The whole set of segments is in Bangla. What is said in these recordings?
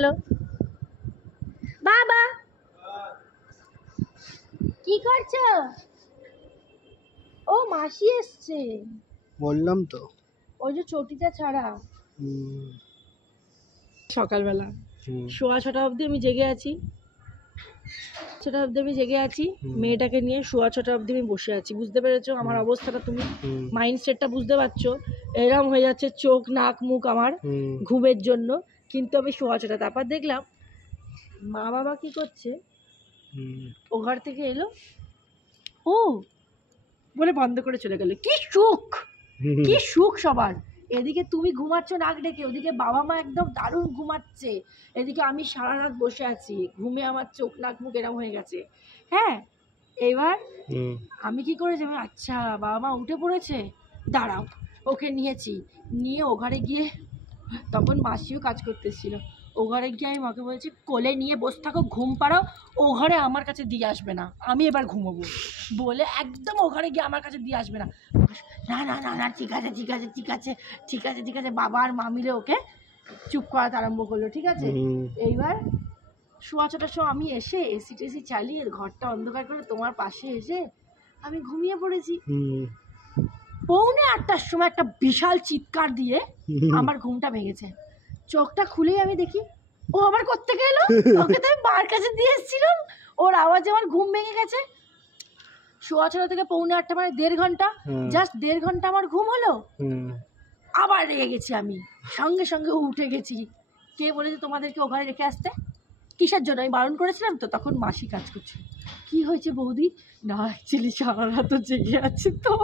গেল। বাবা কি করছো? ও মাসি এসছে, বললাম তো। ওই যে চটিটা ছাড়া। সকালবেলা 6:15 অবধি আমি জেগে আছি, 6টা অবধি আমি জেগে আছি, মেয়েটাকে নিয়ে 6:15 অবধি আমি বসে আছি। বুঝতে পেরেছো আমার অবস্থাটা? তুমি মাইন্ডসেটটা বুঝতে পারছো? এরম হয়ে যাচ্ছে চোখ নাক মুখ আমার ঘুমের জন্য। কিন্তু আমি 6:15, তারপর দেখলাম মা বাবা কি করছে, ও ঘর থেকে এলো, ও বলে বন্ধ করে চলে গেল। কি সুখ, কি সুখ সবার। এদিকে তুমি ঘুমাচ্ছ নাক ডেকে, ওদিকে বাবা মা একদম দারুণ ঘুমাচ্ছে, এদিকে আমি সারা রাত বসে আছি, ঘুমে আমার চোখ নাক মুখ এরম হয়ে গেছে। হ্যাঁ, এবার আমি কি করেছি, আমি আচ্ছা বাবা মা উঠে পড়েছে, দাঁড়াও, ওকে নিয়েছি, নিয়ে ও ঘরে গিয়ে, তখন মাসিও কাজ করতেছিল, ও ঘরে গিয়ে আমি মাকে বলছি কোলে নিয়ে বসে থাকো, ঘুম পাড়াও, ও ঘরে আমার কাছে দিয়ে আসবে না, আমি এবার ঘুমোবো বলে একদম ও ঘরে গিয়ে আমার কাছে দিয়ে আসবে না। না না না না, ঠিক আছে ঠিক আছে ঠিক আছে ঠিক আছে ঠিক আছে, বাবা আর মা মিলে ওকে চুপ করাতে আরম্ভ করলো। ঠিক আছে, এইবার 6:15টার সময় আমি এসে এসি টেসি চালিয়ে ঘরটা অন্ধকার করে তোমার পাশে এসে আমি ঘুমিয়ে পড়েছি। 7:45টার সময় একটা বিশাল চিৎকার দিয়ে আমার ঘুমটা ভেঙেছে। চোখটা খুলেই আমি দেখি ও আবার কোত্থেকে এলো, ওকে তো আমি মার কাছে দিয়ে এসেছিলাম, ওর আওয়াজে আমার ঘুম ভেঙে গেছে। 6:15 থেকে 7:45 মানে 1.5 ঘন্টা, জাস্ট 1.5 ঘন্টা আমার ঘুম হলো। আবার রেগে গেছি আমি, সঙ্গে সঙ্গে উঠে গেছি। কে বলেছে তোমাদেরকে ও ঘরে রেখে আসতে? কিসের জন্য? আমি বারণ করেছিলাম তো। তখন মাসি কাজ করছে। কি হয়েছে বৌদি? না অ্যাকচুয়ালি সারা রাত জেগে আছে তো,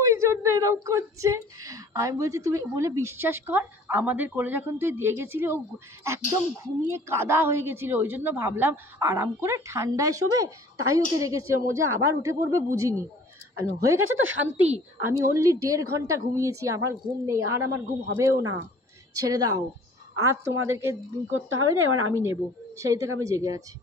ওই জন্য এরকম করছে। আমি বলছি তুমি বলে বিশ্বাস কর, আমাদের কোলে যখন তুই দিয়ে গেছিলি ও একদম ঘুমিয়ে কাদা হয়ে গেছিলো, ওই জন্য ভাবলাম আরাম করে ঠান্ডায় শোবে, তাই ওকে রেখেছিলাম, ও যে আবার উঠে পড়বে বুঝিনি। হয়ে গেছে তো শান্তি, আমি অনলি 1.5 ঘন্টা ঘুমিয়েছি, আমার ঘুম নেই, আর আমার ঘুম হবেও না, ছেড়ে দাও, আর তোমাদেরকে করতে হবে না, এবার আমি নেব। সেই থেকে আমি জেগে আছি।